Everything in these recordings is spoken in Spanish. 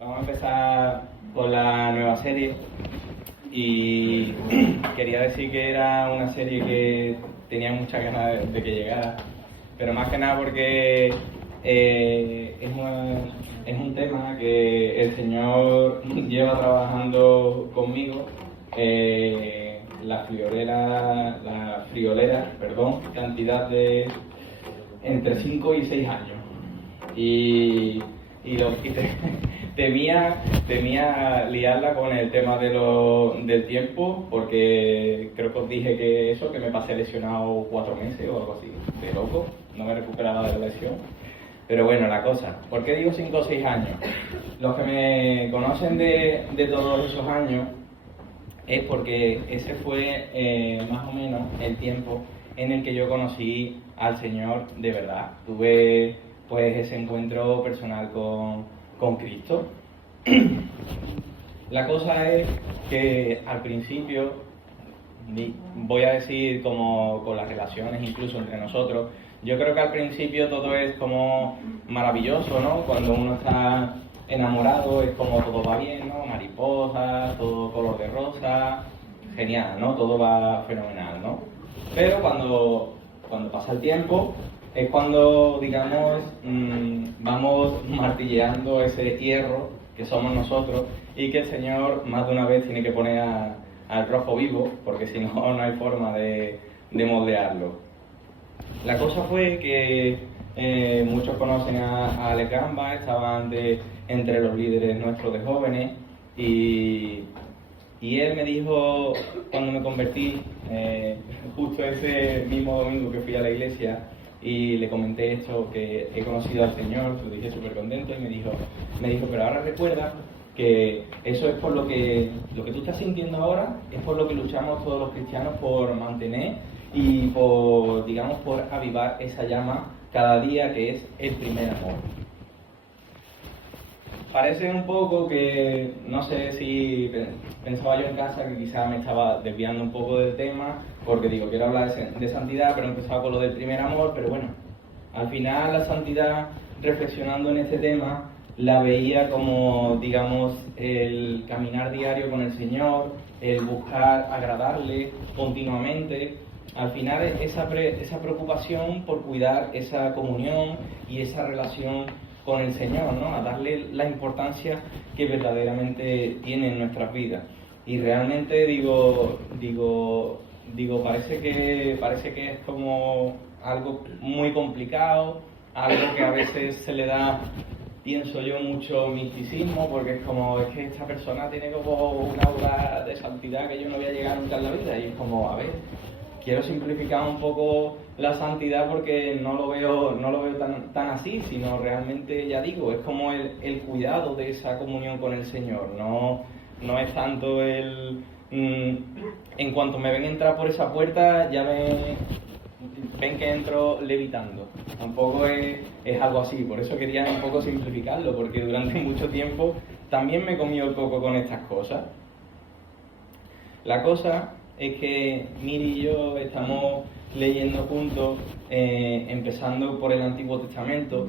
Vamos a empezar con la nueva serie y quería decir que era una serie que tenía muchas ganas de que llegara, pero más que nada porque es un tema que el Señor lleva trabajando conmigo, la friolera, cantidad de entre 5 y 6 años. Temía liarla con el tema del tiempo, porque creo que os dije que me pasé lesionado 4 meses o algo así, de loco, no me recuperaba de la lesión. Pero bueno, la cosa, ¿por qué digo 5 o 6 años? Los que me conocen de todos esos años es porque ese fue más o menos el tiempo en el que yo conocí al Señor de verdad. Tuve pues ese encuentro personal con Cristo. La cosa es que al principio, voy a decir como con las relaciones incluso entre nosotros, yo creo que al principio todo es como maravilloso, ¿no? Cuando uno está enamorado es como todo va bien, ¿no? Mariposas, todo color de rosa, genial, ¿no? Todo va fenomenal, ¿no? Pero cuando pasa el tiempo es cuando, digamos, vamos martilleando ese hierro que somos nosotros y que el Señor más de una vez tiene que poner al rojo vivo, porque si no, no hay forma de moldearlo. La cosa fue que muchos conocen a Alex Gamba, estaban entre los líderes nuestros de jóvenes, y él me dijo, cuando me convertí, justo ese mismo domingo que fui a la iglesia, y le comenté esto, que he conocido al Señor, lo dije súper contento, y me dijo, pero ahora recuerda que eso es por lo que tú estás sintiendo ahora, es por lo que luchamos todos los cristianos por mantener y por avivar esa llama cada día, que es el primer amor. Parece un poco que, no sé si pensaba yo en casa que quizá me estaba desviando un poco del tema, porque digo, quiero hablar de santidad, pero empezaba con lo del primer amor, pero bueno, al final la santidad, reflexionando en este tema, la veía como, digamos, el caminar diario con el Señor, el buscar agradarle continuamente. Al final esa preocupación por cuidar esa comunión y esa relación con el Señor, ¿no? A darle la importancia que verdaderamente tiene en nuestras vidas. Y realmente digo, parece que es como algo muy complicado, algo que a veces se le da, pienso yo, mucho misticismo, porque es que esta persona tiene como una aura de santidad que yo no voy a llegar nunca en la vida, y es como, a ver, quiero simplificar un poco la santidad, porque no lo veo tan así, sino realmente, ya digo, es como el cuidado de esa comunión con el Señor. No es tanto en cuanto me ven entrar por esa puerta, ya ven que entro levitando. Tampoco es algo así, por eso quería un poco simplificarlo, porque durante mucho tiempo también me comí el coco con estas cosas. La cosa es que Miri y yo estamos leyendo juntos, empezando por el Antiguo Testamento,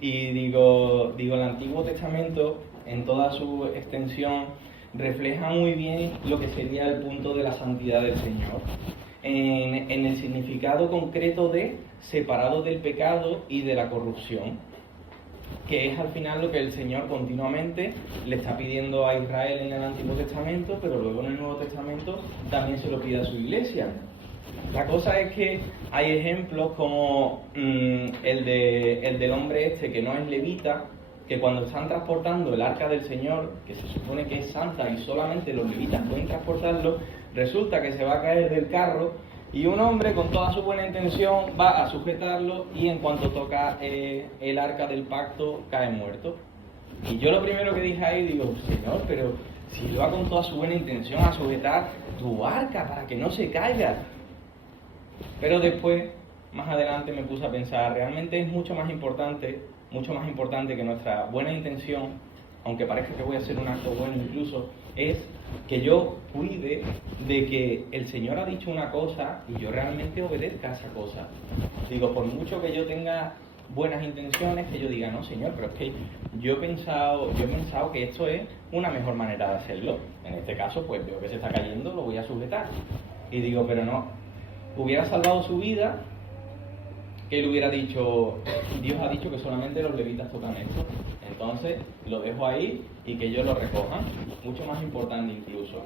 y digo, el Antiguo Testamento en toda su extensión refleja muy bien lo que sería el punto de la santidad del Señor, en el significado concreto de separado del pecado y de la corrupción, que es al final lo que el Señor continuamente le está pidiendo a Israel en el Antiguo Testamento, pero luego en el Nuevo Testamento también se lo pide a su iglesia. La cosa es que hay ejemplos como el del hombre que no es levita, que cuando están transportando el arca del Señor, que se supone que es santa y solamente los levitas pueden transportarlo, resulta que se va a caer del carro y un hombre con toda su buena intención va a sujetarlo, y en cuanto toca el arca del pacto cae muerto. Y yo lo primero que dije ahí, digo, Señor, pero si él va con toda su buena intención a sujetar tu arca para que no se caiga. Pero después, más adelante, me puse a pensar, realmente es mucho más importante que nuestra buena intención, aunque parezca que voy a hacer un acto bueno incluso, es que yo cuide de que el Señor ha dicho una cosa y yo realmente obedezca a esa cosa. Digo, por mucho que yo tenga buenas intenciones, que yo diga, no señor, pero es que yo he pensado que esto es una mejor manera de hacerlo. En este caso, pues veo que se está cayendo, lo voy a sujetar. Y digo, pero no, hubiera salvado su vida que él hubiera dicho, Dios ha dicho que solamente los levitas tocan esto, entonces lo dejo ahí y que ellos lo recojan. Mucho más importante incluso.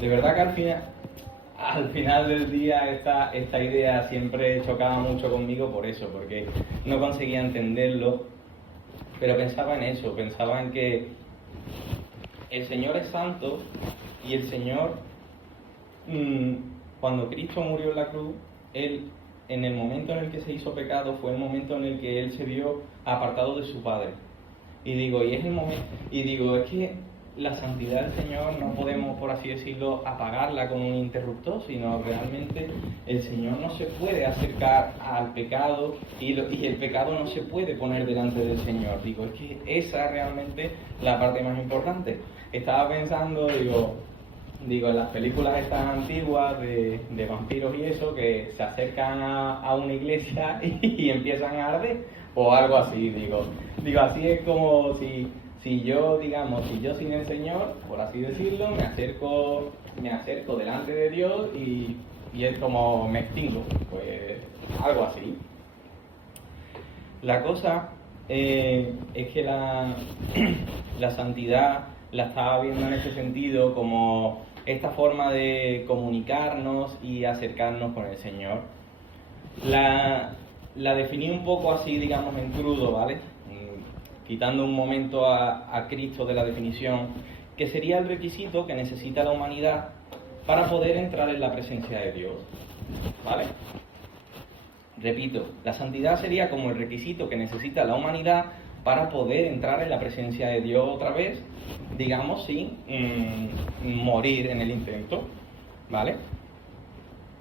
De verdad que al final del día esta idea siempre chocaba mucho conmigo por eso, porque no conseguía entenderlo, pero pensaba en eso, pensaba en que el Señor es santo y el Señor, cuando Cristo murió en la cruz, Él, en el momento en el que se hizo pecado, fue el momento en el que Él se vio apartado de su Padre. Y digo, es que la santidad del Señor no podemos, por así decirlo, apagarla con un interruptor, sino realmente el Señor no se puede acercar al pecado y el pecado no se puede poner delante del Señor. Digo, es que esa realmente es la parte más importante. Estaba pensando, en las películas estas antiguas de vampiros y eso, que se acercan a una iglesia y empiezan a arder, o algo así, digo, así es como si yo sin el Señor, por así decirlo, me acerco delante de Dios y es como me extingo, pues algo así. La cosa es que la santidad la estaba viendo en ese sentido como esta forma de comunicarnos y acercarnos con el Señor. La definí un poco así, digamos, en crudo, ¿vale? Quitando un momento a Cristo de la definición, que sería el requisito que necesita la humanidad para poder entrar en la presencia de Dios, ¿vale? Repito, la santidad sería como el requisito que necesita la humanidad para poder entrar en la presencia de Dios otra vez, digamos, sin morir en el intento, ¿vale?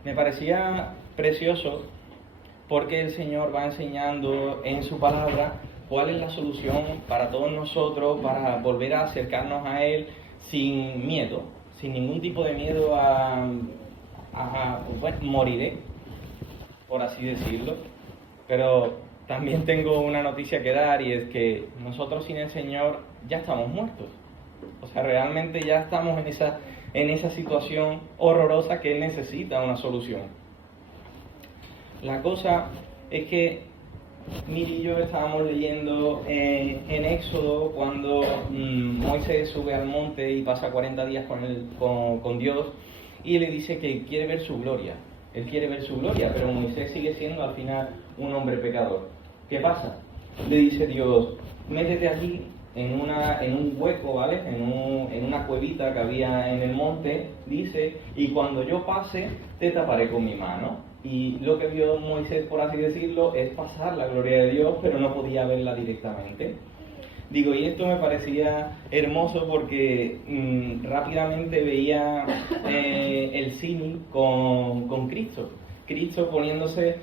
Me parecía precioso porque el Señor va enseñando en su palabra cuál es la solución para todos nosotros, para volver a acercarnos a Él sin miedo, sin ningún tipo de miedo bueno, moriré, por así decirlo. Pero también tengo una noticia que dar, y es que nosotros sin el Señor ya estamos muertos. O sea, realmente ya estamos en esa situación horrorosa que Él necesita una solución. La cosa es que Miri y yo estábamos leyendo en Éxodo cuando Moisés sube al monte y pasa 40 días con Dios, y le dice que quiere ver su gloria. Él quiere ver su gloria, pero Moisés sigue siendo al final un hombre pecador. ¿Qué pasa? Le dice Dios, métete aquí en un hueco, ¿vale? En una cuevita que había en el monte, dice, y cuando yo pase, te taparé con mi mano. Y lo que vio Moisés, por así decirlo, es pasar la gloria de Dios, pero no podía verla directamente. Y esto me parecía hermoso porque rápidamente veía el símil con Cristo. Cristo poniéndose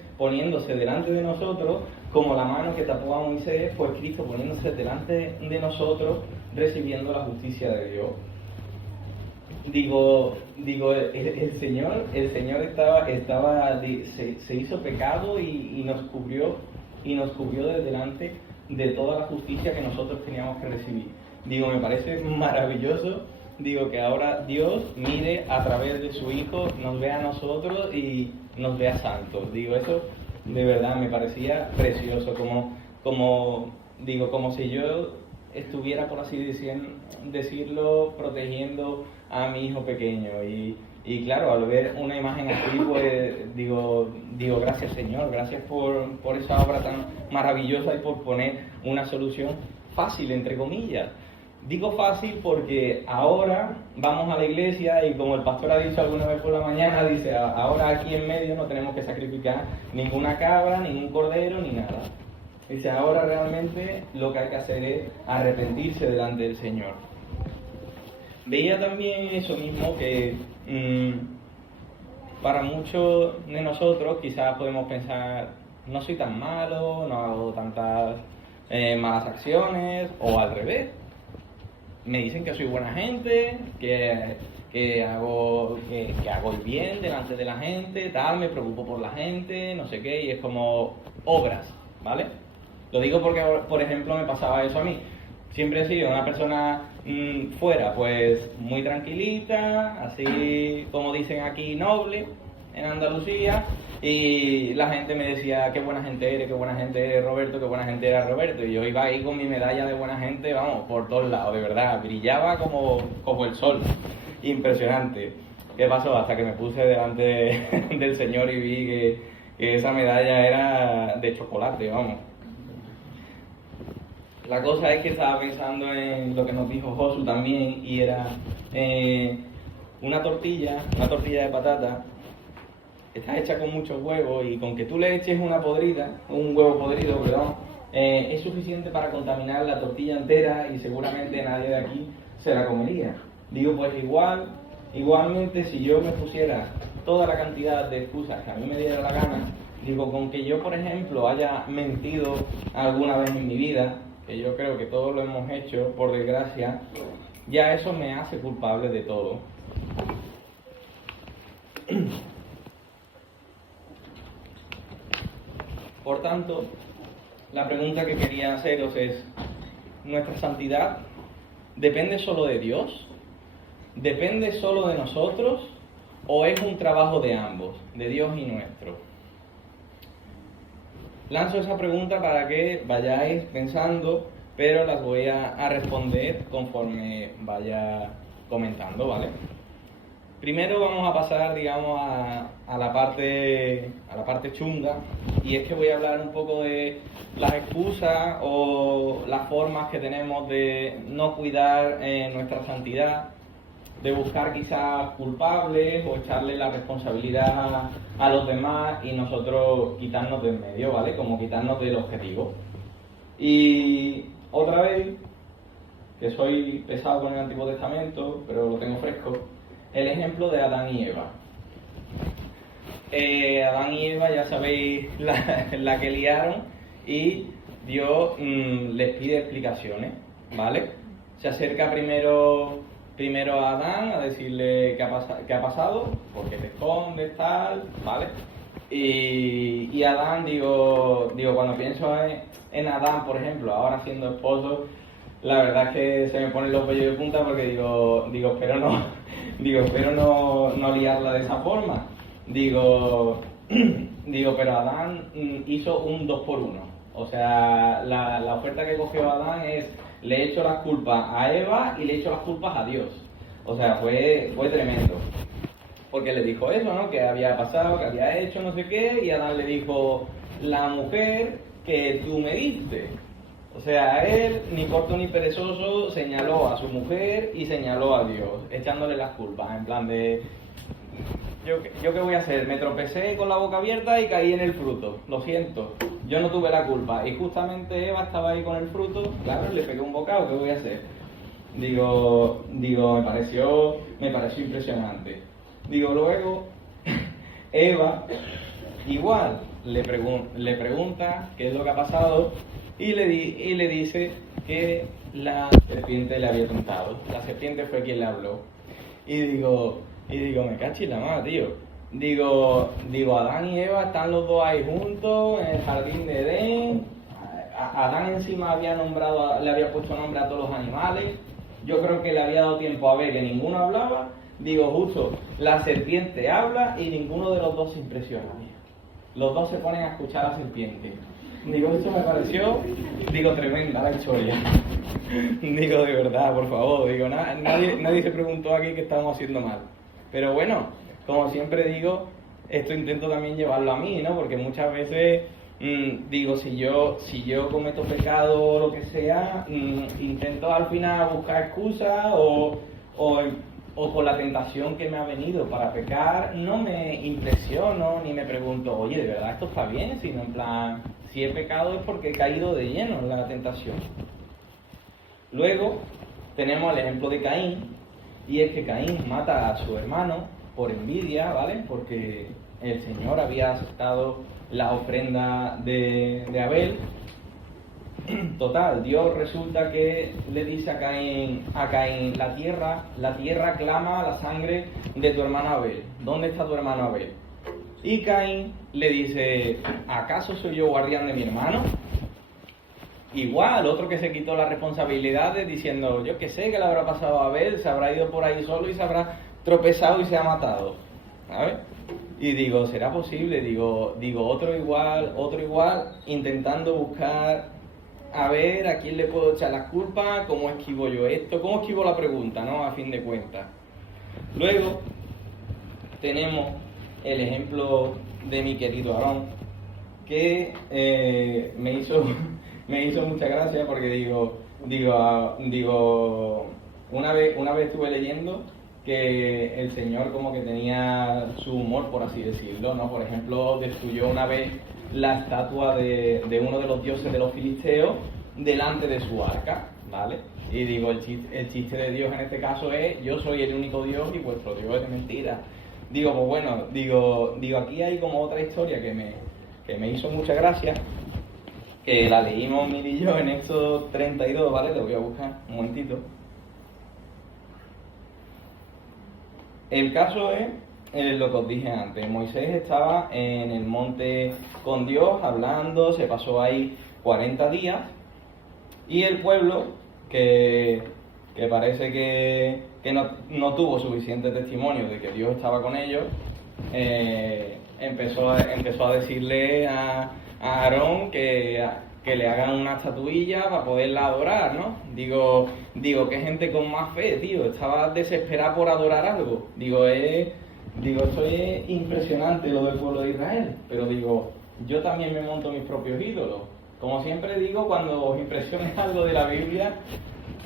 delante de nosotros, como la mano que tapó a Moisés, pues Cristo poniéndose delante de nosotros, recibiendo la justicia de Dios. El Señor se hizo pecado y nos cubrió desde delante de toda la justicia que nosotros teníamos que recibir. Me parece maravilloso, que ahora Dios mire a través de su Hijo, nos vea a nosotros y nos vea santos. Eso de verdad me parecía precioso, como si yo estuviera, por así decirlo, protegiendo a mi hijo pequeño. Y claro, al ver una imagen así, pues digo, gracias Señor, gracias por esa obra tan maravillosa y por poner una solución fácil, entre comillas. Digo fácil porque ahora vamos a la iglesia y, como el pastor ha dicho alguna vez por la mañana, dice, ahora aquí en medio no tenemos que sacrificar ninguna cabra, ningún cordero, ni nada. Dice, ahora realmente lo que hay que hacer es arrepentirse delante del Señor. Veía también eso mismo, que para muchos de nosotros quizás podemos pensar, no soy tan malo, no hago tantas malas acciones, o al revés. Me dicen que soy buena gente, que hago el bien delante de la gente, tal, me preocupo por la gente, no sé qué, y es como obras, ¿vale? Lo digo porque, por ejemplo, me pasaba eso a mí. Siempre he sido una persona fuera, pues muy tranquilita, así como dicen aquí, noble, en Andalucía, y la gente me decía, qué buena gente eres Roberto, qué buena gente eres Roberto, y yo iba ahí con mi medalla de buena gente, vamos, por todos lados, de verdad, brillaba como el sol, impresionante. ¿Qué pasó? Hasta que me puse delante del Señor y vi que esa medalla era de chocolate, vamos. La cosa es que estaba pensando en lo que nos dijo Josu también, y era una tortilla de patata, está hecha con muchos huevos, y con que tú le eches un huevo podrido, perdón, es suficiente para contaminar la tortilla entera y seguramente nadie de aquí se la comería. Digo, pues igualmente si yo me pusiera toda la cantidad de excusas que a mí me diera la gana, digo, con que yo, por ejemplo, haya mentido alguna vez en mi vida, que yo creo que todos lo hemos hecho, por desgracia, ya eso me hace culpable de todo. Por tanto, la pregunta que quería haceros es, ¿nuestra santidad depende solo de Dios? ¿Depende solo de nosotros? ¿O es un trabajo de ambos, de Dios y nuestro? Lanzo esa pregunta para que vayáis pensando, pero las voy a responder conforme vaya comentando, ¿vale? Primero vamos a pasar, digamos, a la parte chunga, y es que voy a hablar un poco de las excusas o las formas que tenemos de no cuidar nuestra santidad, de buscar quizás culpables o echarle la responsabilidad a los demás y nosotros quitarnos del medio, ¿vale? Como quitarnos del objetivo. Y otra vez, que soy pesado con el Antiguo Testamento, pero lo tengo fresco, el ejemplo de Adán y Eva. Adán y Eva, ya sabéis la que liaron, y Dios les pide explicaciones, ¿vale? Se acerca primero a Adán a decirle qué ha pasado, por qué te escondes, tal, ¿vale? Y Adán, digo, cuando pienso en Adán, por ejemplo, ahora siendo esposo, la verdad es que se me ponen los vellos de punta porque digo, espero no liarla de esa forma. Digo, pero Adán hizo un 2 por 1. O sea, la oferta que cogió Adán es, le echo las culpas a Eva y le echo las culpas a Dios. O sea, fue tremendo. Porque le dijo eso, ¿no? Que había pasado, que había hecho no sé qué, y Adán le dijo, la mujer que tú me diste. O sea, él, ni corto ni perezoso, señaló a su mujer y señaló a Dios, echándole las culpas, en plan de, ¿yo qué voy a hacer? Me tropecé con la boca abierta y caí en el fruto, lo siento, yo no tuve la culpa. Y justamente Eva estaba ahí con el fruto, claro, le pegué un bocado, ¿qué voy a hacer? Digo, me pareció impresionante. Digo, luego, Eva, igual, le pregunta qué es lo que ha pasado, y le dice que la serpiente le había tentado. La serpiente fue quien le habló. Y digo, me cachi la madre, tío. Digo, Adán y Eva están los dos ahí juntos en el jardín de Edén. Adán encima le había puesto nombre a todos los animales. Yo creo que le había dado tiempo a ver que ninguno hablaba. Digo, justo, la serpiente habla y ninguno de los dos se impresiona. Los dos se ponen a escuchar a la serpiente. Digo, esto me pareció, tremenda la historia. Digo, de verdad, por favor. Digo, nadie se preguntó aquí qué estamos haciendo mal. Pero bueno, como siempre digo, esto intento también llevarlo a mí, ¿no? Porque muchas veces digo, si yo cometo pecado o lo que sea, intento al final buscar excusas o por la tentación que me ha venido para pecar, no me impresiono ni me pregunto, oye, ¿de verdad esto está bien? Sino en plan, si he pecado es porque he caído de lleno en la tentación. Luego tenemos el ejemplo de Caín, y es que Caín mata a su hermano por envidia, ¿vale? Porque el Señor había aceptado la ofrenda de Abel. Total, Dios resulta que le dice a Caín, la tierra clama la sangre de tu hermano Abel. ¿Dónde está tu hermano Abel? Y Caín le dice, ¿acaso soy yo guardián de mi hermano? igual, otro que se quitó las responsabilidades diciendo, yo qué sé, que le habrá pasado a Abel, se habrá ido por ahí solo y se habrá tropezado y se ha matado, ¿sabes? Y digo, ¿será posible? Digo, otro igual, intentando buscar a ver a quién le puedo echar las culpas, cómo esquivo yo esto, cómo esquivo la pregunta, ¿no? A fin de cuentas. Luego tenemos el ejemplo de mi querido Aarón, que me hizo mucha gracia porque digo, una vez estuve leyendo que el Señor como que tenía su humor, por así decirlo, ¿no? Por ejemplo, destruyó una vez la estatua de uno de los dioses de los filisteos delante de su arca, ¿vale? Y digo, el chiste de Dios en este caso es, yo soy el único Dios y vuestro Dios es de mentira. Digo, pues bueno, digo, aquí hay como otra historia que me hizo mucha gracia, que la leímos Mil y yo en Éxodo 32, ¿vale? Lo voy a buscar un momentito. El caso es lo que os dije antes. Moisés estaba en el monte con Dios hablando, se pasó ahí 40 días y el pueblo, que parece que no tuvo suficiente testimonio de que Dios estaba con ellos, empezó a decirle a Aarón que le hagan una estatuilla para poderla adorar, ¿no? Digo, qué gente con más fe, tío, estaba desesperada por adorar algo. Digo, esto es impresionante lo del pueblo de Israel, pero digo, yo también me monto mis propios ídolos. Como siempre digo, cuando os impresione algo de la Biblia,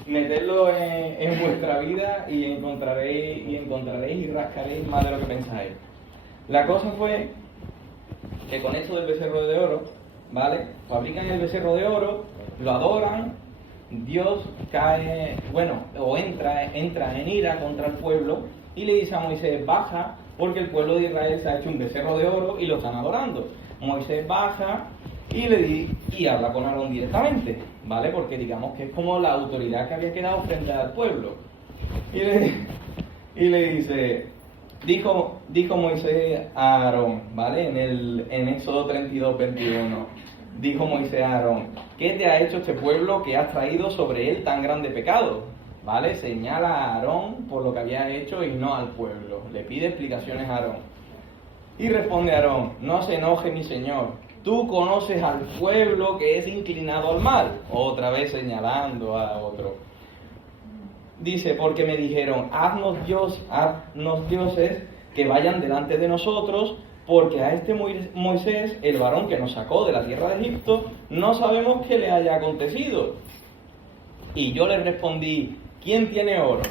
metedlo en vuestra vida y encontraréis y rascaréis más de lo que pensáis. La cosa fue que con esto del becerro de oro, ¿vale? Fabrican el becerro de oro, lo adoran, Dios cae, entra en ira contra el pueblo y le dice a Moisés, baja, porque el pueblo de Israel se ha hecho un becerro de oro y lo están adorando. Moisés baja y habla con Aarón directamente, ¿vale? Porque digamos que es como la autoridad que había quedado frente al pueblo. Y le dice, dijo Moisés a Aarón, ¿vale? En Éxodo 32, 21, dijo Moisés a Aarón, ¿qué te ha hecho este pueblo que has traído sobre él tan grande pecado? ¿Vale? Señala a Aarón por lo que había hecho y no al pueblo. Le pide explicaciones a Aarón. Y responde Aarón, no se enoje mi señor, tú conoces al pueblo que es inclinado al mal. Otra vez señalando a otro. Dice, porque me dijeron, haznos dioses que vayan delante de nosotros, porque a este Moisés, el varón que nos sacó de la tierra de Egipto, no sabemos qué le haya acontecido. Y yo le respondí, ¿quién tiene oro?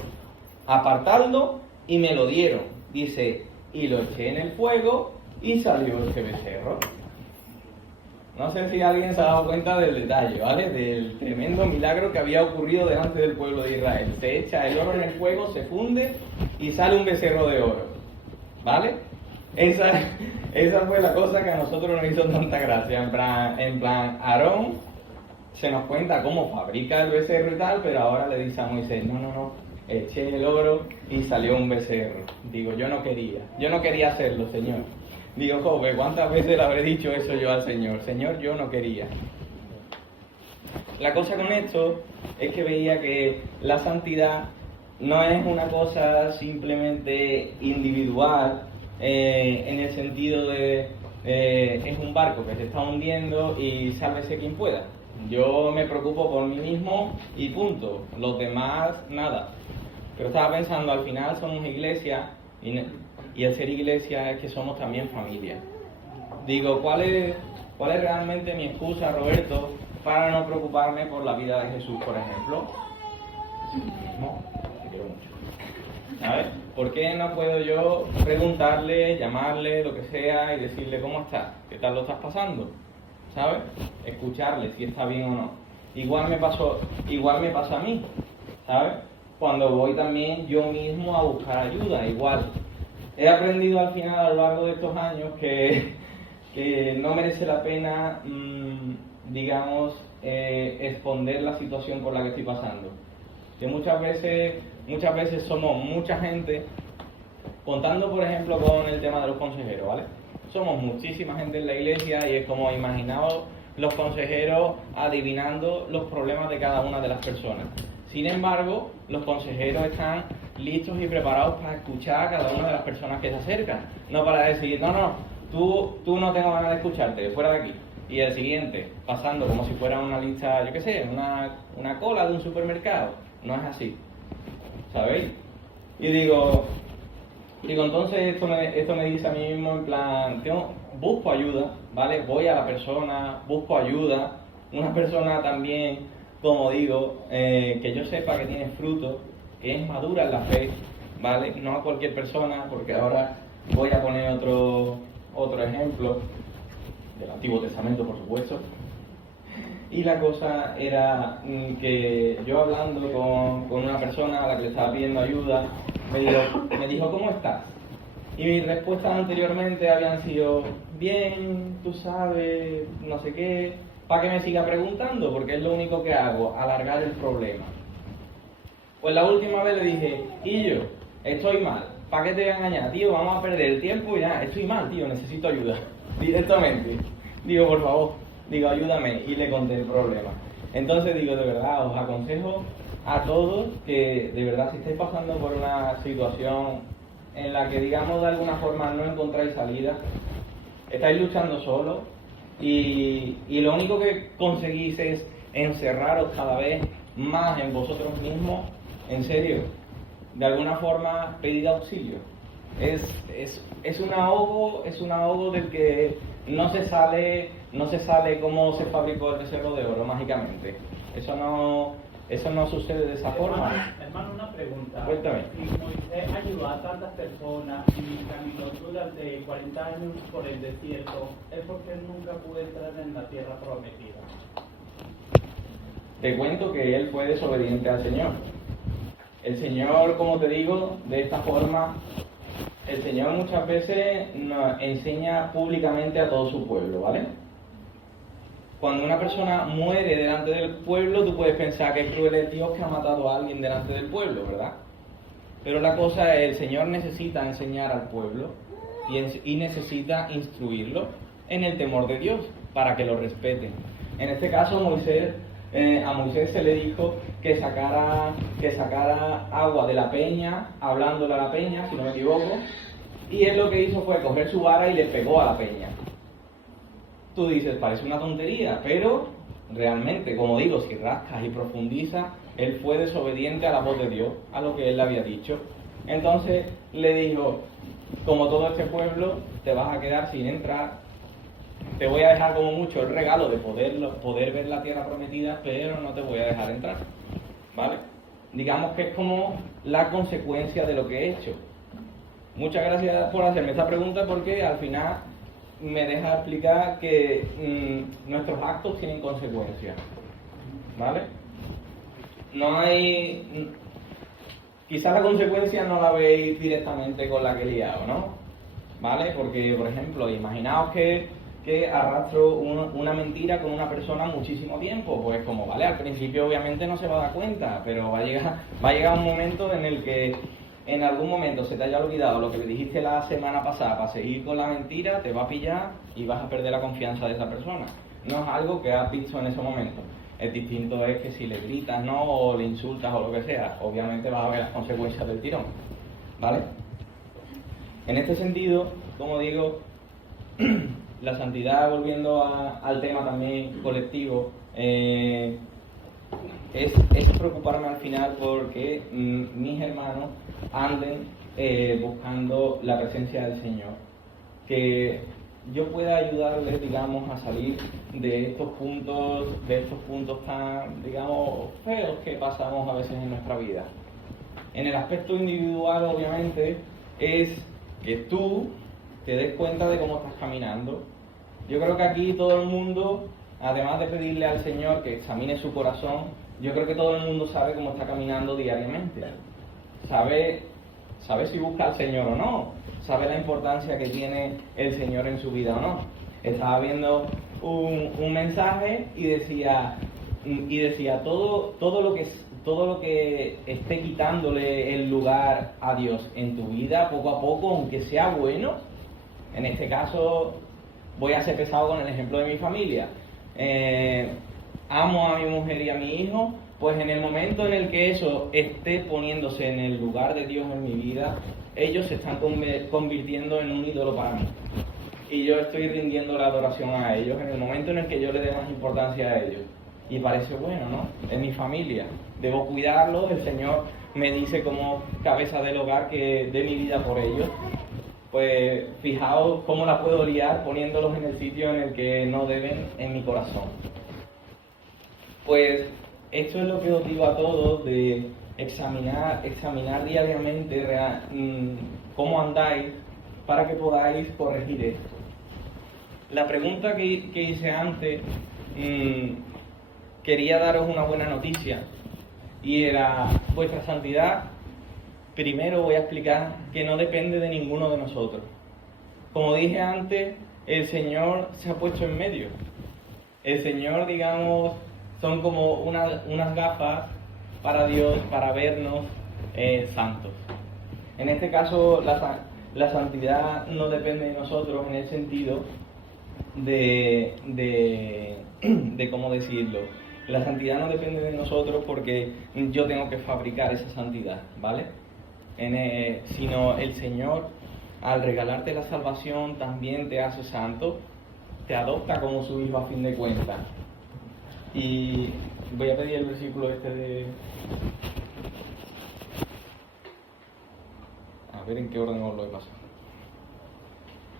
Apartadlo, y me lo dieron. Dice, y lo eché en el fuego, y salió este becerro. No sé si alguien se ha dado cuenta del detalle, ¿vale? Del tremendo milagro que había ocurrido delante del pueblo de Israel. Se echa el oro en el fuego, se funde y sale un becerro de oro, ¿vale? Esa fue la cosa que a nosotros nos hizo tanta gracia. En plan, Aarón se nos cuenta cómo fabrica el becerro y tal, pero ahora le dice a Moisés, no, eché el oro y salió un becerro. Digo, yo no quería hacerlo, Señor. Digo, joven, ¿cuántas veces le habré dicho eso yo al Señor? Señor, yo no quería. La cosa con esto es que veía que la santidad no es una cosa simplemente individual, en el sentido de es un barco que se está hundiendo y sálvese quien pueda. Yo me preocupo por mí mismo y punto. Los demás, nada. Pero estaba pensando, al final somos iglesia y el ser iglesia es que somos también familia. Digo, ¿cuál es realmente mi excusa, Roberto, para no preocuparme por la vida de Jesús, por ejemplo? No, te quiero mucho. ¿Sabes? ¿Por qué no puedo yo preguntarle, llamarle, lo que sea, y decirle cómo estás? ¿Qué tal lo estás pasando? ¿Sabes? Escucharle si está bien o no. Igual me pasa a mí, ¿sabes? Cuando voy también yo mismo a buscar ayuda, igual. He aprendido al final, a lo largo de estos años, que no merece la pena, esconder la situación por la que estoy pasando. Que muchas veces somos mucha gente, contando por ejemplo con el tema de los consejeros, ¿vale? Somos muchísima gente en la iglesia y es como, imaginaos los consejeros adivinando los problemas de cada una de las personas. Sin embargo, los consejeros están listos y preparados para escuchar a cada una de las personas que se acercan. No para decir, no, tú no tengo ganas de escucharte, fuera de aquí. Y el siguiente, pasando como si fuera una lista, yo qué sé, una cola de un supermercado. No es así, ¿sabéis? Y digo, entonces esto me dice a mí mismo en plan, busco ayuda, ¿vale? Voy a la persona, busco ayuda. Una persona también, como digo, que yo sepa que tiene fruto, que es madura en la fe, ¿vale? No a cualquier persona, porque ahora voy a poner otro ejemplo del Antiguo Testamento, por supuesto. Y la cosa era que yo hablando con una persona a la que le estaba pidiendo ayuda, me dijo, ¿cómo estás? Y mis respuestas anteriormente habían sido, bien, tú sabes, no sé qué, para que me siga preguntando, porque es lo único que hago, alargar el problema. Pues la última vez le dije, y yo, estoy mal, ¿para qué te voy a engañar, tío? Vamos a perder el tiempo y ya, estoy mal, tío, necesito ayuda, directamente. Digo, por favor, ayúdame, y le conté el problema. Entonces digo, de verdad, os aconsejo a todos que de verdad si estáis pasando por una situación en la que, digamos, de alguna forma no encontráis salida, estáis luchando solos y lo único que conseguís es encerraros cada vez más en vosotros mismos, en serio, de alguna forma pedid auxilio. Es un ahogo del que no se sale como se fabricó el becerro de oro mágicamente. Eso no sucede de esa forma. Hermano, una pregunta. Cuéntame. Si Moisés ayudó a tantas personas y caminó durante 40 años por el desierto, ¿es porque él nunca pudo entrar en la tierra prometida? Te cuento que él fue desobediente al Señor. El Señor, como te digo, de esta forma, el Señor muchas veces nos enseña públicamente a todo su pueblo, ¿vale? Cuando una persona muere delante del pueblo, tú puedes pensar que es cruel el Dios que ha matado a alguien delante del pueblo, ¿verdad? Pero la cosa es, el Señor necesita enseñar al pueblo y necesita instruirlo en el temor de Dios para que lo respeten. En este caso, a Moisés se le dijo que sacara agua de la peña, hablándole a la peña, si no me equivoco, y él lo que hizo fue coger su vara y le pegó a la peña. Tú dices, parece una tontería, pero realmente, como digo, si rascas y profundizas, él fue desobediente a la voz de Dios, a lo que él le había dicho. Entonces le dijo, como todo este pueblo, te vas a quedar sin entrar, te voy a dejar como mucho el regalo de poder ver la tierra prometida, pero no te voy a dejar entrar, ¿vale? Digamos que es como la consecuencia de lo que he hecho. Muchas gracias por hacerme esta pregunta, porque al final me deja explicar que nuestros actos tienen consecuencias, ¿vale? No hay... Quizás la consecuencia no la veis directamente con la que he liado, ¿no? ¿Vale? Porque, por ejemplo, imaginaos que arrastro una mentira con una persona muchísimo tiempo, pues como, ¿vale? Al principio obviamente no se va a dar cuenta, pero va a llegar un momento en el que en algún momento se te haya olvidado lo que le dijiste la semana pasada para seguir con la mentira, te va a pillar y vas a perder la confianza de esa persona. No es algo que has visto en ese momento. El distinto es que si le gritas, ¿no? O le insultas o lo que sea, obviamente vas a ver las consecuencias del tirón, ¿vale? En este sentido, como digo, la santidad, volviendo al tema también colectivo, es preocuparme al final porque mis hermanos anden buscando la presencia del Señor, que yo pueda ayudarles, digamos, a salir de estos puntos tan, digamos, feos que pasamos a veces en nuestra vida. En el aspecto individual, obviamente, es que tú te des cuenta de cómo estás caminando. Yo creo que aquí todo el mundo, además de pedirle al Señor que examine su corazón, yo creo que todo el mundo sabe cómo está caminando diariamente. Sabe si busca al Señor o no, sabe la importancia que tiene el Señor en su vida o no. Estaba viendo un mensaje y decía todo lo que esté quitándole el lugar a Dios en tu vida, poco a poco, aunque sea bueno. En este caso voy a ser pesado con el ejemplo de mi familia. amo a mi mujer y a mi hijo, pues en el momento en el que eso esté poniéndose en el lugar de Dios en mi vida, ellos se están convirtiendo en un ídolo para mí. Y yo estoy rindiendo la adoración a ellos en el momento en el que yo le dé más importancia a ellos. Y parece bueno, ¿no? Es mi familia, debo cuidarlos, el Señor me dice como cabeza del hogar que dé mi vida por ellos. Pues fijaos cómo la puedo liar poniéndolos en el sitio en el que no deben en mi corazón. Pues esto es lo que os digo a todos, de examinar diariamente cómo andáis para que podáis corregir esto. La pregunta que hice antes, quería daros una buena noticia, y era: vuestra santidad, primero voy a explicar que no depende de ninguno de nosotros. Como dije antes, el Señor se ha puesto en medio. El Señor, digamos, son como unas gafas para Dios, para vernos santos. En este caso, la santidad no depende de nosotros en el sentido de cómo decirlo. La santidad no depende de nosotros porque yo tengo que fabricar esa santidad, ¿vale? Sino el Señor, al regalarte la salvación, también te hace santo, te adopta como su hijo a fin de cuentas. Y voy a pedir el versículo de... A ver en qué orden os lo he pasado.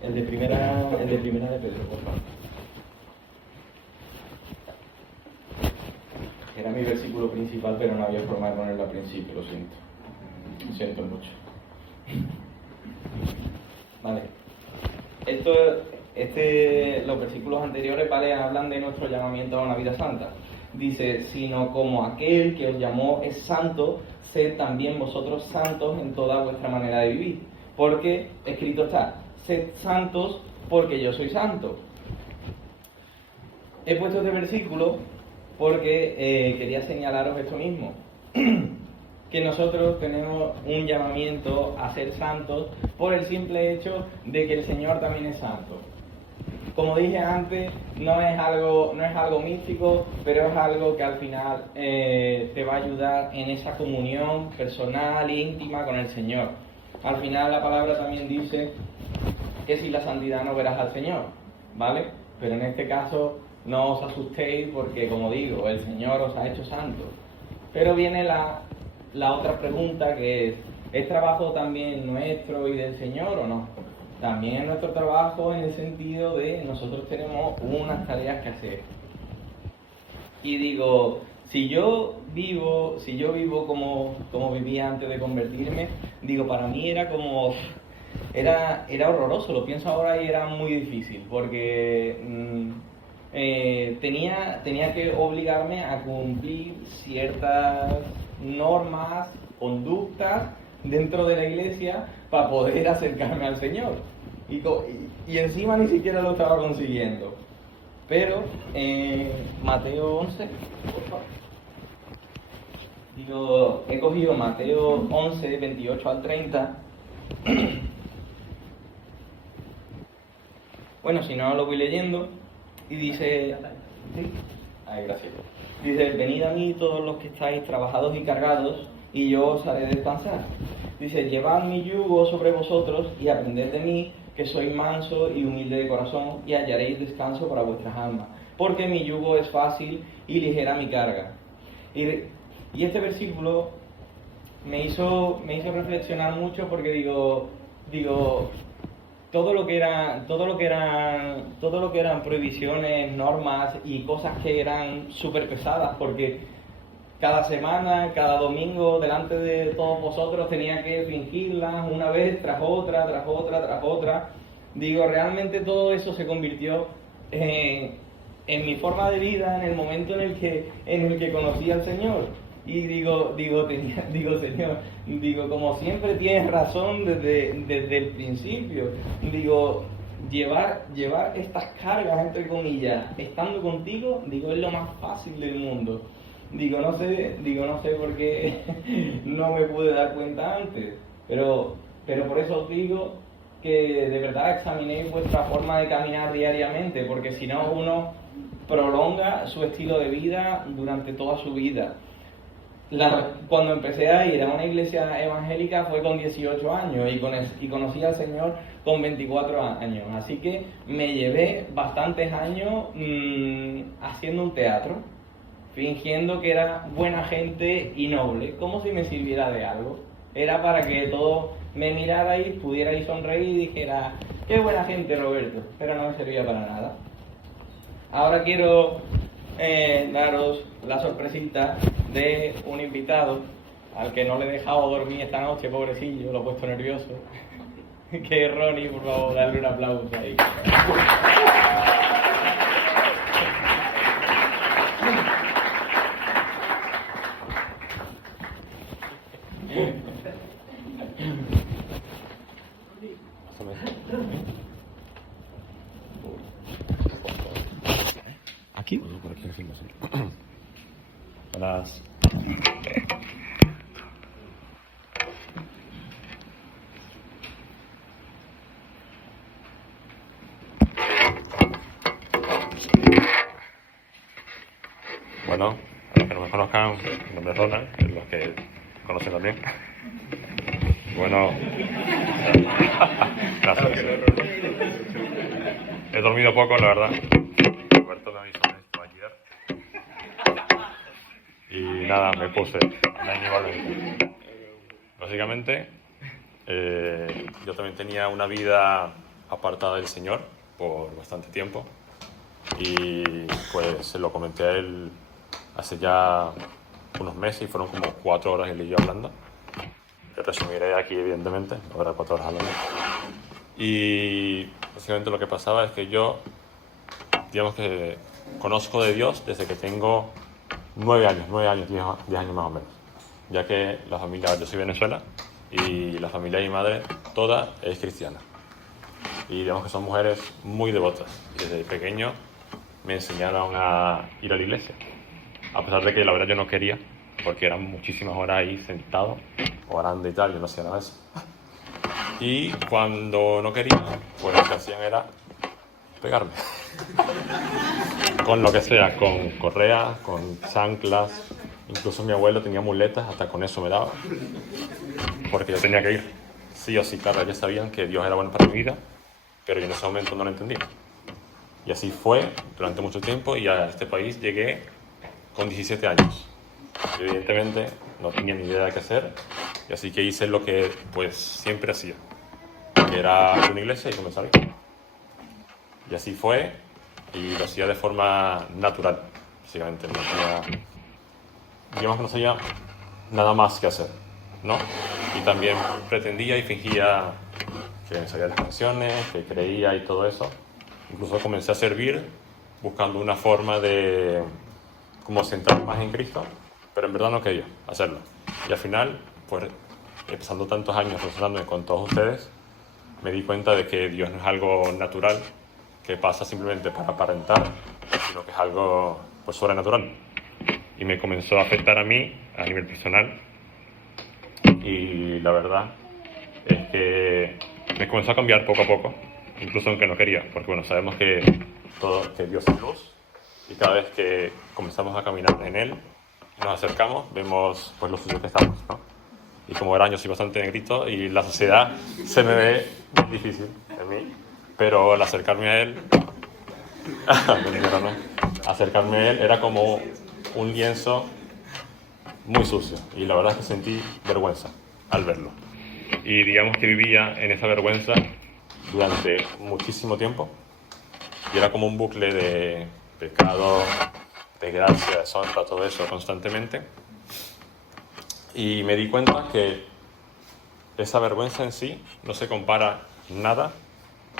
El de primera de Pedro, por favor. Era mi versículo principal, pero no había forma de ponerlo al principio, lo siento. Lo siento mucho. Vale. Los versículos anteriores, ¿vale?, hablan de nuestro llamamiento a una vida santa. Dice: sino como aquel que os llamó es santo, sed también vosotros santos en toda vuestra manera de vivir. Porque escrito está: sed santos porque yo soy santo. He puesto este versículo porque quería señalaros esto mismo. Que nosotros tenemos un llamamiento a ser santos por el simple hecho de que el Señor también es santo. Como dije antes, no es algo místico, pero es algo que al final te va a ayudar en esa comunión personal e íntima con el Señor. Al final la palabra también dice que sin la santidad no verás al Señor, ¿vale? Pero en este caso no os asustéis porque, como digo, el Señor os ha hecho santos. Pero viene la otra pregunta, que ¿es trabajo también nuestro y del Señor o no? También es nuestro trabajo en el sentido de nosotros tenemos unas tareas que hacer. Y digo, si yo vivo como vivía antes de convertirme, digo, para mí era horroroso, lo pienso ahora, y era muy difícil, porque tenía que obligarme a cumplir ciertas normas, conductas dentro de la iglesia para poder acercarme al Señor. Y encima ni siquiera lo estaba consiguiendo. Pero Mateo 11, por favor. He cogido Mateo 11, 28 al 30. Bueno, si no lo voy leyendo. Y dice... ¿Sí? Ay, gracias. Dice: venid a mí todos los que estáis trabajados y cargados, y yo os haré descansar. Dice: llevad mi yugo sobre vosotros y aprended de mí, que soy manso y humilde de corazón, y hallaréis descanso para vuestras almas, porque mi yugo es fácil y ligera mi carga. Y este versículo me hizo reflexionar mucho, porque digo, todo lo que eran prohibiciones, normas y cosas que eran súper pesadas, porque cada semana, cada domingo, delante de todos vosotros tenía que fingirlas una vez tras otra. Digo, realmente todo eso se convirtió en mi forma de vida en el momento en el que conocí al Señor. Y digo, Señor, como siempre tienes razón desde el principio. Digo, llevar estas cargas, entre comillas, estando contigo, es lo más fácil del mundo. No sé por qué no me pude dar cuenta antes, pero por eso os digo que de verdad examinéis vuestra forma de caminar diariamente, porque si no, uno prolonga su estilo de vida durante toda su vida. Cuando empecé a ir a una iglesia evangélica fue con 18 años y conocí al Señor con 24 años. Así que me llevé bastantes años haciendo un teatro, fingiendo que era buena gente y noble, como si me sirviera de algo. Era para que todos me mirarais, pudierais sonreír y dijera, qué buena gente Roberto, pero no me servía para nada. Ahora quiero daros la sorpresita de un invitado al que no le he dejado dormir esta noche, pobrecillo, lo he puesto nervioso, que es Ronnie. Por favor, darle un aplauso ahí. ¿Aquí? Por aquí decimos. Buenas. Bueno, a los que no me conozcan, mi nombre es Ronald, los que conocen también. Bueno, gracias. He dormido poco, la verdad. Roberto me avisó esto ayer. Y nada, me puse un año igualmente. Básicamente, yo también tenía una vida apartada del Señor por bastante tiempo. Y pues se lo comenté a él hace ya unos meses y fueron como 4 horas él y yo hablando. Te resumiré aquí, evidentemente, ahora 4 horas hablando. Y básicamente lo que pasaba es que yo, digamos que conozco de Dios desde que tengo 9 años, 10 años más o menos. Ya que la familia, yo soy de Venezuela y la familia de mi madre toda es cristiana. Y digamos que son mujeres muy devotas. Y desde pequeño me enseñaron a ir a la iglesia. A pesar de que la verdad yo no quería, porque eran muchísimas horas ahí sentado, orando y tal, yo no hacía nada de eso. Y cuando no quería, pues lo que hacían era pegarme. Con lo que sea, con correas, con chanclas, incluso mi abuelo tenía muletas, hasta con eso me daba. Porque yo tenía que ir. Sí o sí, claro, ellos sabían que Dios era bueno para mi vida, pero yo en ese momento no lo entendía. Y así fue durante mucho tiempo y a este país llegué con 17 años. Y evidentemente no tenía ni idea de qué hacer, y así que hice lo que pues siempre hacía, que era ir a una iglesia y comenzar a ir. Y así fue, y lo hacía de forma natural, básicamente. No tenía, digamos que no sabía nada más que hacer, ¿no? Y también pretendía y fingía que me sabía las canciones, que creía y todo eso. Incluso comencé a servir buscando una forma de como centrar más en Cristo, pero en verdad no quería hacerlo. Y al final, pues, pasando tantos años relacionándome con todos ustedes, me di cuenta de que Dios no es algo natural, que pasa simplemente para aparentar, sino que es algo pues sobrenatural. Y me comenzó a afectar a mí a nivel personal. Y la verdad es que me comenzó a cambiar poco a poco, incluso aunque no quería, porque bueno, sabemos que Dios es luz, y cada vez que comenzamos a caminar en Él, nos acercamos, vemos pues lo sucio que estamos, ¿no? Y como verán, yo soy bastante negrito y la sociedad se me ve difícil en mí, pero al acercarme a Él, acercarme a Él era como un lienzo muy sucio, y la verdad es que sentí vergüenza al verlo. Y digamos que vivía en esa vergüenza durante muchísimo tiempo, y era como un bucle de pecado, de gracia, deshonra, todo eso constantemente. Y me di cuenta que esa vergüenza en sí no se compara nada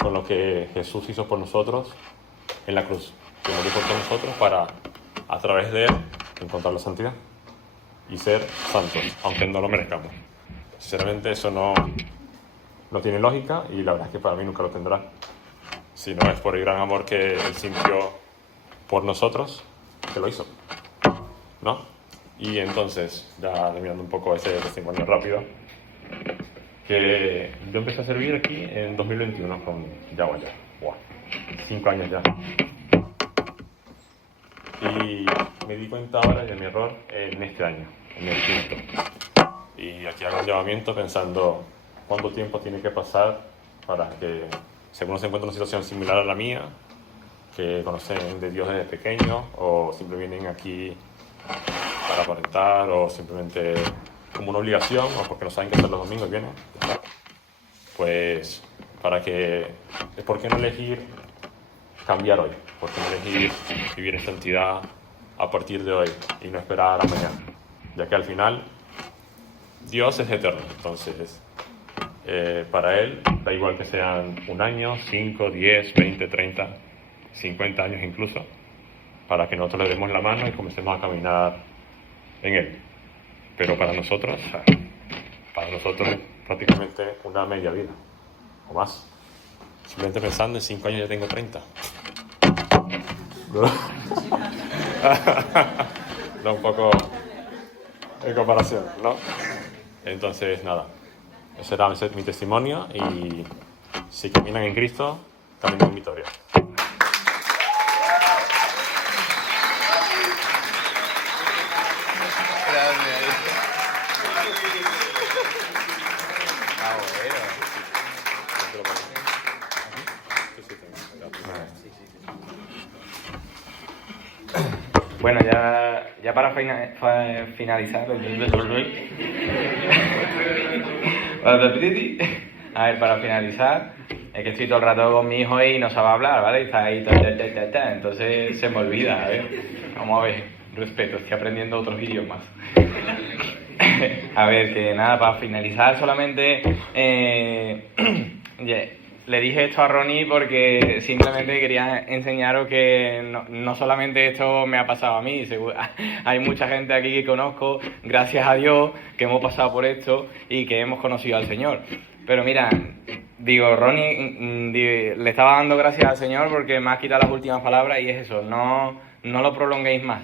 con lo que Jesús hizo por nosotros en la cruz, que murió por todos nosotros para, a través de Él, encontrar la santidad y ser santos, aunque no lo merezcamos. Sinceramente eso no tiene lógica, y la verdad es que para mí nunca lo tendrá, si no es por el gran amor que Él sintió por nosotros, que lo hizo, ¿no? Y entonces, ya terminando un poco ese testimonio rápido, que yo empecé a servir aquí en 2021 con Yahweh, 5 años ya. Y me di cuenta ahora de mi error en este año, en el quinto. Y aquí hago un llamamiento pensando cuánto tiempo tiene que pasar para que, si alguno se encuentra en una situación similar a la mía, que conocen de Dios desde pequeño, o simplemente vienen aquí para aparentar, o simplemente como una obligación, o porque no saben qué hacer los domingos y vienen, pues ¿por qué no elegir cambiar hoy? ¿Por qué no elegir vivir en santidad a partir de hoy y no esperar a mañana? Ya que al final Dios es eterno, entonces para Él da igual que sean 1 año, 5, 10, 20, 30, 50 años incluso, para que nosotros le demos la mano y comencemos a caminar en Él. Pero para nosotros es prácticamente una media vida o más. Simplemente pensando en 5 años ya tengo 30. No, un poco en comparación, ¿no? Entonces, nada, ese era mi testimonio y si caminan en Cristo, caminan en victoria. Bueno, ya para finalizar, a ver, para finalizar, es que estoy todo el rato con mi hijo y no sabe hablar, ¿vale? Y está ahí, entonces se me olvida, a ver. Vamos a ver, respeto, estoy aprendiendo otros idiomas. A ver, que nada, para finalizar solamente, le dije esto a Ronnie porque simplemente quería enseñaros que no solamente esto me ha pasado a mí, hay mucha gente aquí que conozco, gracias a Dios, que hemos pasado por esto y que hemos conocido al Señor. Pero mira, Ronnie, le estaba dando gracias al Señor porque me ha quitado las últimas palabras y es eso, no lo prolonguéis más.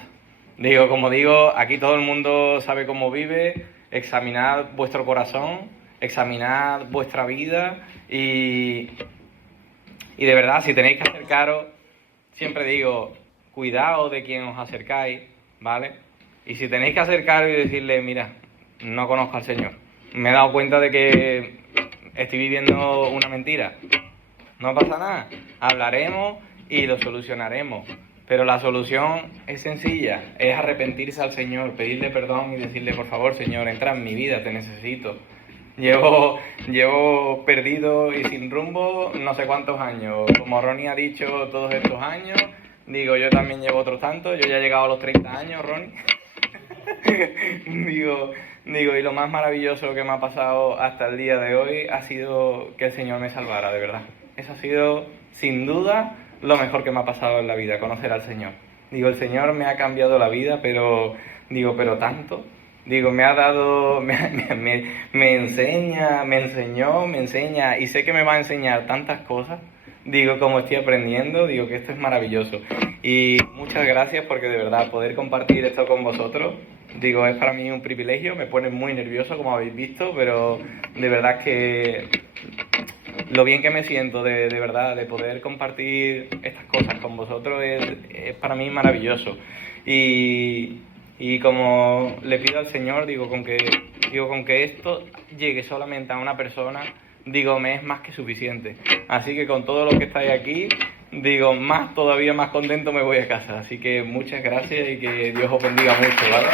Como digo, aquí todo el mundo sabe cómo vive, examinad vuestro corazón, examinad vuestra vida y de verdad, si tenéis que acercaros, siempre digo, cuidaos de quien os acercáis, ¿vale? Y si tenéis que acercaros y decirle, mira, no conozco al Señor, me he dado cuenta de que estoy viviendo una mentira, no pasa nada, hablaremos y lo solucionaremos. Pero la solución es sencilla, es arrepentirse al Señor, pedirle perdón y decirle, por favor, Señor, entra en mi vida, te necesito. Llevo perdido y sin rumbo no sé cuántos años. Como Ronnie ha dicho, todos estos años, yo también llevo otros tantos, yo ya he llegado a los 30 años, Ronnie. Y lo más maravilloso que me ha pasado hasta el día de hoy ha sido que el Señor me salvara, de verdad. Eso ha sido, sin duda, lo mejor que me ha pasado en la vida, conocer al Señor. El Señor me ha cambiado la vida, pero tanto. Me ha dado, me enseña y sé que me va a enseñar tantas cosas. Como estoy aprendiendo, que esto es maravilloso. Y muchas gracias porque de verdad poder compartir esto con vosotros, es para mí un privilegio, me pone muy nervioso como habéis visto, pero de verdad que lo bien que me siento de verdad de poder compartir estas cosas con vosotros es para mí maravilloso. Y como le pido al Señor, con que esto llegue solamente a una persona, me es más que suficiente. Así que con todos los que estáis aquí, todavía más contento me voy a casa. Así que muchas gracias y que Dios os bendiga mucho, ¿vale?